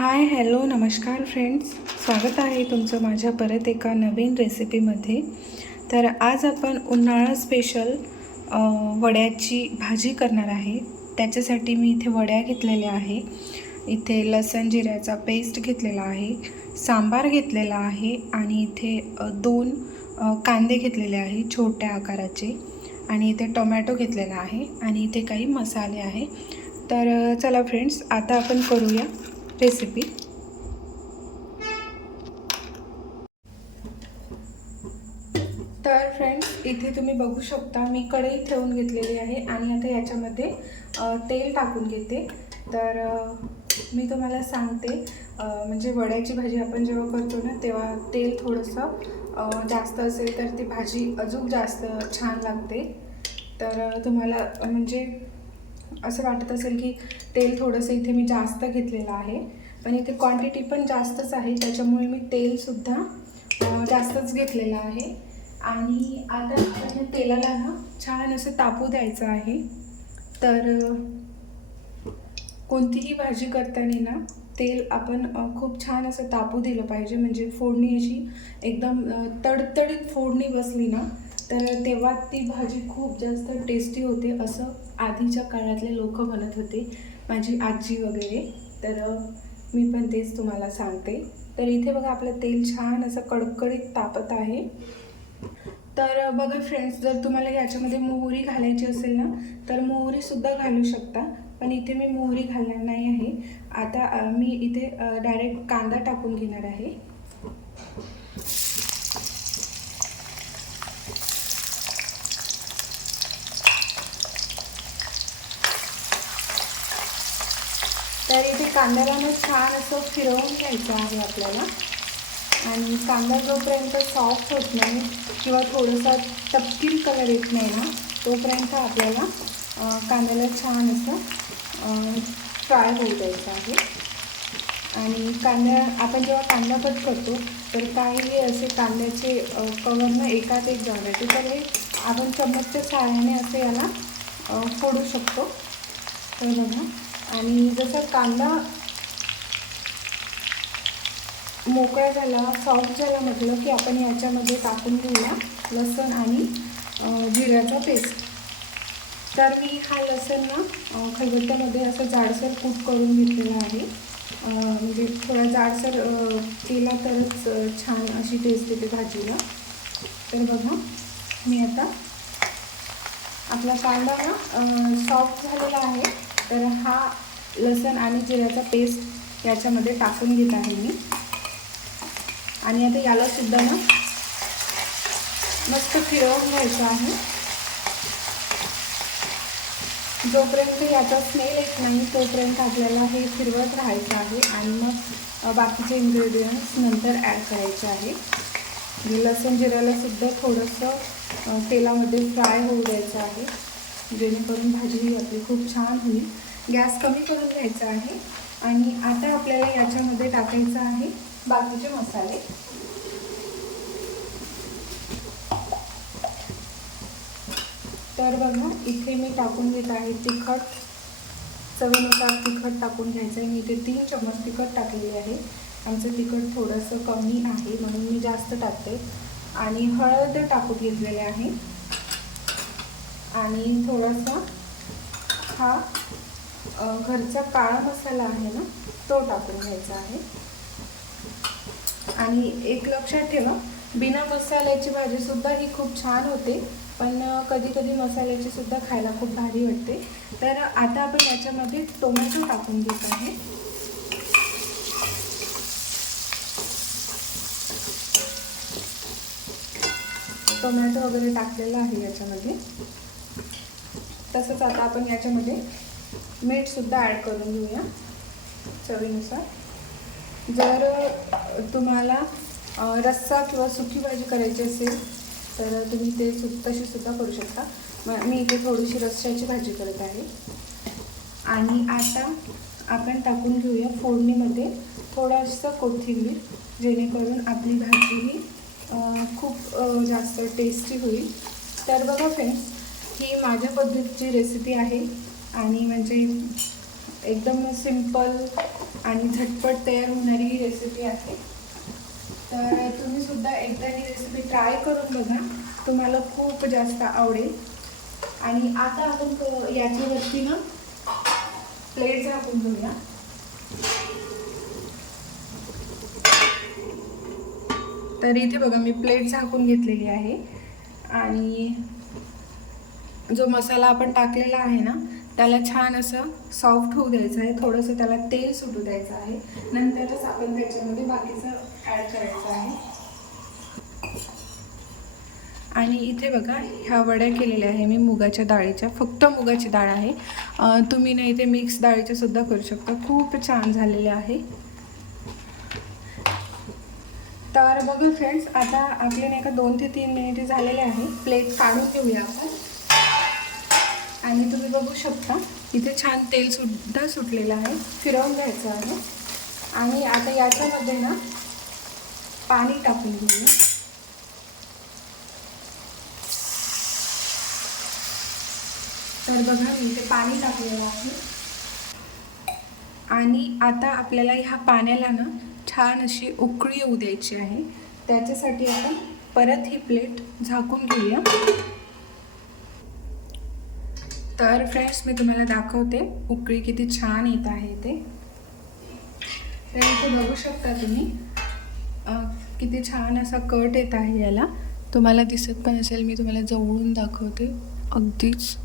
Hi hello नमस्कार friends. स्वागत आहे तुमचं माझ्या परत एका नवीन रेसिपीमध्ये. तर आज आपण उन्हाळा स्पेशल वड्याची भाजी करणार आहे. त्याच्यासाठी मी इथे वड्या घेतलेल्या आहे. इथे लसण जिऱ्याचा पेस्ट घेतलेला आहे सांबार घेतलेला आहे आणि इथे दोन कांदे घेतलेले आहे छोट्या आकाराचे. आणि इथे टोमॅटो घेतलेला आहे आणि इथे काही मसाले आहे. तर चला फ्रेंड्स आता आपण करूया. रेसिपी. तर फ्रेंड्स इथे तुम्ही बघू शकता मी कढई ठेवून घेतलेली आहे आणि आता याच्यामध्ये तेल टाकून घेते. तर मी तुम्हाला सांगते म्हणजे वड्याची भाजी आपण जेव्हा करतो ना तेव्हा तेल थोडंसं जास्त असेल तर ती भाजी अजून जास्त छान लागते. तर तुम्हाला म्हणजे असं वाटत असेल की तेल थोडंसं इथे मी जास्त घेतलेलं आहे. पण इथे क्वांटिटी पण जास्तच आहे त्याच्यामुळे मी तेलसुद्धा जास्तच घेतलेलं आहे. आणि आता आपण या तेलाला ना छान असं तापू द्यायचं आहे. तर कोणतीही भाजी करताना ना तेल आपण खूप छान असं तापू दिलं पाहिजे. म्हणजे फोडणी अशी एकदम तडतडीत फोडणी बसली ना तर तेव्हा ती भाजी खूप जास्त टेस्टी होते असं आधीच्या काळातले लोक म्हणत होते. माझी आजी वगैरे. तर मी पण तेच तुम्हाला सांगते. तर इथे बघा आपलं तेल छान असं कडकडीत तापत आहे. तर बघा फ्रेंड्स जर तुम्हाला याच्यामध्ये मोहरी घालायची असेल ना तर मोहरीसुद्धा घालू शकता. पण इथे मी मोहरी घालणार नाही आहे. आता मी इथे डायरेक्ट कांदा टाकून घेणार आहे तर इथे कांद्याला ना छान असं फिरवून घ्यायचं आहे आपल्याला. आणि कांदा जोपर्यंत सॉफ्ट होत नाही किंवा थोडंसं तपकीर कलर येत नाही ना तोपर्यंत आपल्याला कांद्याला छान असं फ्राय होऊ द्यायचं आहे. आणि कांद्या आपण जेव्हा कांदा कट करतो तर काही असे कांद्याचे कवर ना एकात एक जागायचे तर हे आपण चम्मचच्या सहाय्याने असं याला फोडू शकतो. तर बघा. आणि जसं कांदा मोकळा झाला सॉफ्ट झाला म्हटलं की आपण याच्यामध्ये टाकून घेऊया लसण आणि जिऱ्याचा पेस्ट तर मी हा लसण ना अ, खलबत्त्यामध्ये असं जाडसर कूट करून घेतलेला आहे. म्हणजे थोडा जाडसर केला तरच छान अशी टेस्ट येते भाजीला. तर बघा मी आता आपला कांदा ना सॉफ्ट झालेला आहे. तर हा लसण आणि जिऱ्याचा पेस्ट याच्यामध्ये टाकून घेत आहे मी. आणि आता यालासुद्धा ना मस्त फिरवून घ्यायचं आहे. जोपर्यंत याचा स्मेल येत नाही तोपर्यंत आपल्याला हे फिरवत राहायचं आहे आणि मग बाकीचे इन्ग्रेडियंट्स नंतर ॲड करायचे आहे. लसूण लसण थोडंसं तेलामध्ये फ्राय होऊ द्यायचं आहे. जेणेकरून भाजी आपली खूप छान होईल. गॅस कमी करून घ्यायचा आहे आणि आता आपल्याला याच्यामध्ये टाकायचं आहे बाकीचे मसाले. तर बघा इथे मी टाकून घेत आहे तिखट. चवीनुसार तिखट टाकून घ्यायचं आहे. मी इथे तीन चम्मच तिखट टाकलेली आहे. आमचं तिखट थोडंसं कमी आहे म्हणून मी जास्त टाकते. आणि हळद टाकून घेतलेले आहे. आणि थोडासा हा घरचा काळा मसाला आहे ना तो टाकून घ्यायचा आहे. आणि एक लक्षात ठेवा बिना मसाल्याची भाजीसुद्धा ही खूप छान होते पण कधी कधी मसाल्याची सुद्धा खायला खूप भारी वाटते. तर आता आपण याच्यामध्ये टोमॅटो टाकून घेत आहे. टोमॅटो वगैरे टाकलेला आहे याच्यामध्ये. तसंच आता आपण याच्यामध्ये मीठसुद्धा ॲड करून घेऊया चवीनुसार. जर तुम्हाला रस्सा किंवा सुकी भाजी करायची असेल तर तुम्ही ते सु तशीसुद्धा करू शकता. मग मी इथे थोडीशी रस्स्याची भाजी करत आहे. आणि आता आपण टाकून घेऊया फोडणीमध्ये थोडंसं कोथिंबीर जेणेकरून आपली भाजी ही खूप जास्त टेस्टी होईल. तर बघा फ्रेंड्स ही माझ्या पद्धतीची रेसिपी आहे. आणि म्हणजे एकदम सिंपल आणि झटपट तयार होणारी ही रेसिपी आहे. तर तुम्ही सुद्धा एकदा ही रेसिपी ट्राय करून बघा. तुम्हाला खूप जास्त आवडेल. आणि आता आपण क- याच्यावरती ना प्लेट झाकून घेऊया. तर इथे बघा मी प्लेट झाकून घेतलेली आहे. आणि जो मसाला आपण टाकलेला आहे ना त्याला छान असं सॉफ्ट होऊ द्यायचं आहे. थोडंसं त्याला तेल सुटू द्यायचं आहे. नंतरच आपण त्याच्यामध्ये बाकीचं ॲड करायचं आहे. आणि इथे बघा ह्या वड्या केलेल्या आहे मी मुगाच्या डाळीच्या. फक्त मुगाची डाळ आहे. तुम्ही ना इथे मिक्स डाळीच्या सुद्धा करू शकता. खूप छान झालेले आहे. तर बघा फ्रेंड्स आता आपले नाही का दोन ते तीन मिनिटे झालेले आहे. प्लेट काढून घेऊया आपण. आणि तुम्ही बघू शकता इथे छान तेल सुद्धा सुटलेलं आहे. फिरवून घ्यायचं आहे. आणि आता याच्यामध्ये ना पाणी टाकून घेऊया. तर बघा मी इथे पाणी टाकलेलं आहे. आणि आता आपल्याला ह्या पाण्याला ना छान अशी उकळी येऊ द्यायची आहे. त्याच्यासाठी आपण परत ही प्लेट झाकून घेऊया. तर फ्रेंड्स मी तुम्हाला दाखवते उकळी किती छान येत आहे ते. तर इथे बघू शकता तुम्ही किती छान असा कट येत आहे याला. तुम्हाला दिसत पण असेल मी तुम्हाला जवळून दाखवते. अगदीच.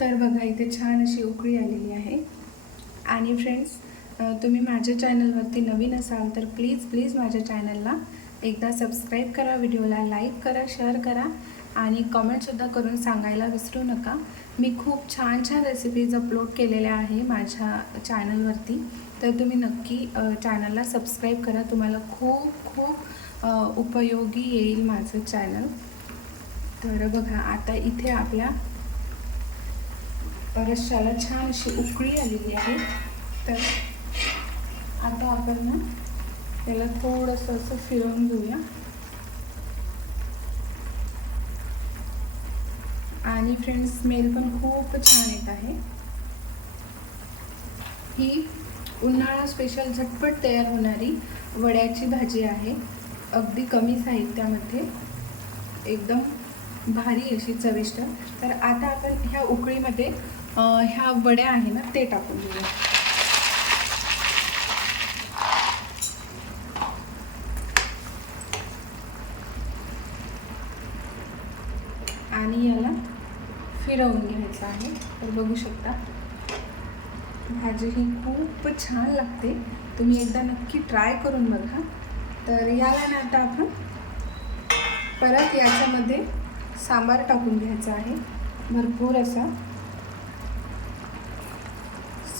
तर बघा इथे छान अशी उकळी आलेली आहे. आणि फ्रेंड्स तुम्ही माझ्या चॅनलवरती नवीन असाल तर प्लीज प्लीज माझ्या चॅनलला एकदा सबस्क्राईब करा व्हिडिओला लाईक करा शेअर करा आणि कमेंटसुद्धा करून सांगायला विसरू नका. मी खूप छान छान रेसिपीज अपलोड केलेल्या आहे माझ्या चॅनलवरती तर तुम्ही नक्की चॅनलला सबस्क्राईब करा. तुम्हाला खूप खूप उपयोगी येईल माझं चॅनल तर बघा आता इथे आपल्या रश्श्याला छान अशी उकळी आलेली आहे. तर आता आपण ना त्याला थोडंसं असं फिरवून घेऊया. आणि फ्रेंड्स स्मेल पण खूप छान येत आहे. ही उन्हाळा स्पेशल झटपट तयार होणारी वड्याची भाजी आहे. अगदी कमी साहित्यामध्ये. एकदम भारी अशी चविष्ट. तर आता आपण ह्या उकळीमध्ये ह्या वड्या आहे ना ते टाकून घेऊया आणि याला फिरवून घ्यायचं आहे. तर बघू शकता भाजी ही खूप छान लागते. तुम्ही एकदा नक्की ट्राय करून बघा. तर याला ना आता आपण परत याच्यामध्ये सांबार टाकून घ्यायचा आहे. भरपूर असा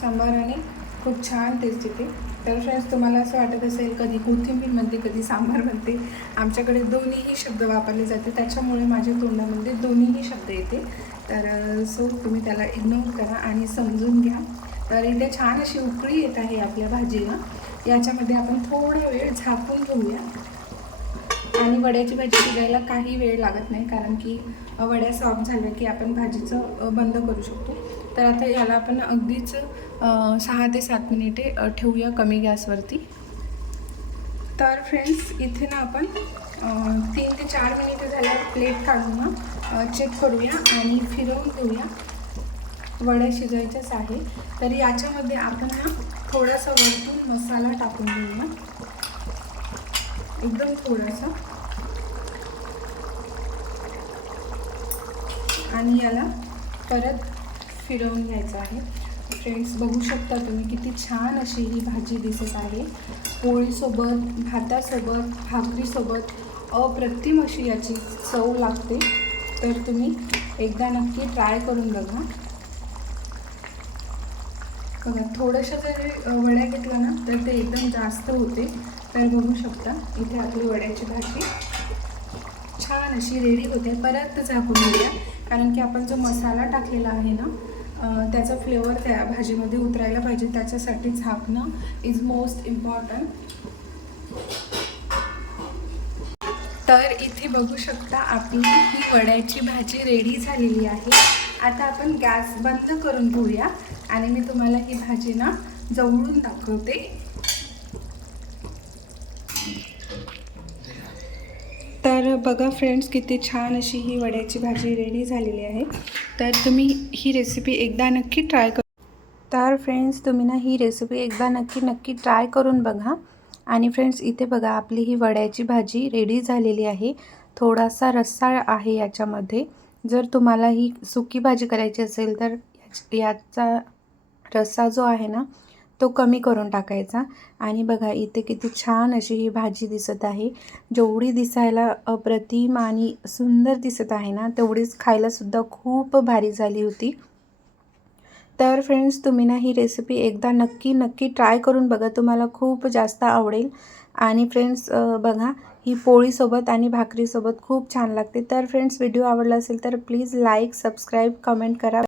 सांबाराने खूप छान टेस्ट येते. तर फ्रेंड्स तुम्हाला असं वाटत असेल कधी कोथिंबीर म्हणते कधी सांबार म्हणते आमच्याकडे दोन्हीही शब्द वापरले जाते. त्याच्यामुळे माझ्या तोंडामध्ये दोन्हीही शब्द येते. तर सो तुम्ही त्याला इग्नोर करा आणि समजून घ्या. तर इथे छान अशी उकळी येत आहे आपल्या भाजीला. याच्यामध्ये आपण थोडा वेळ झाकून घेऊया आणि वड्याची भाजी शिजायला काही वेळ लागत नाही कारण की वड्या सॉफ्ट झाल्या की आपण भाजीचं बंद करू शकतो. तर आता याला आपण अगदीच सहा ते सात मिनिटे ठेवूया कमी गॅसवरती. तर फ्रेंड्स इथे ना आपण तीन ते चार मिनिटे झाल्यावर प्लेट काढून ना चेक करूया आणि फिरवून घेऊया. वड्या शिजायच्याच आहे. तर याच्यामध्ये आपण ना थोडासा वरतून मसाला टाकून घेऊया. एकदम थोडासा. आणि याला परत फिरवून घ्यायचं आहे. फ्रेंड्स बघू शकता तुम्ही किती छान अशी ही भाजी दिसत आहे. पोळीसोबत भातासोबत भाकरीसोबत अप्रतिम अशी याची चव लागते. तर तुम्ही एकदा नक्की ट्राय करून बघा. बघा थोडंसं जरी वड्या घेतल्या ना तर ते एकदम जास्त होते. तर बघू शकता इथे आपली वड्याची भाजी छान अशी रेडी होते. परत झाकून घेऊया कारण की आपण जो मसाला टाकलेला आहे ना त्याचा फ्लेवर त्या भाजीमध्ये उतरायला पाहिजे. त्याच्यासाठी झाकणं इज मोस्ट इम्पॉर्टंट तर इथे बघू शकता आपली ही वड्याची भाजी रेडी झालेली आहे. आता आपण गॅस बंद करून घेऊया आणि मी तुम्हाला ही भाजी ना जवळून दाखवते तर बघा फ्रेंड्स किती छान अशी ही वड्याची भाजी रेडी झालेली आहे. तर तुम्ही ही रेसिपी एकदा नक्की ट्राय कर. तर फ्रेंड्स तुम्ही ना ही रेसिपी एकदा नक्की नक्की ट्राय करून बघा. आणि फ्रेंड्स इथे बघा आपली ही वड्याची भाजी रेडी झालेली आहे. थोडासा रस्सा आहे याच्यामध्ये. जर तुम्हाला ही सुकी भाजी करायची असेल तर याचा रस्सा जो आहे ना तो कमी करून टाकायचा. आणि बघा इथे किती छान अशी ही भाजी दिसत आहे. जेवढी दिसायला अप्रतिम आणि सुंदर दिसत आहे ना तेवढीच खायलासुद्धा खूप भारी झाली होती. तर फ्रेंड्स तुम्ही ना ही रेसिपी एकदा नक्की नक्की ट्राय करून बघा. तुम्हाला खूप जास्त आवडेल. आणि फ्रेंड्स बघा ही पोळीसोबत आणि भाकरीसोबत खूप छान लागते. तर फ्रेंड्स व्हिडिओ आवडला असेल तर प्लीज लाईक सबस्क्राईब कमेंट करा.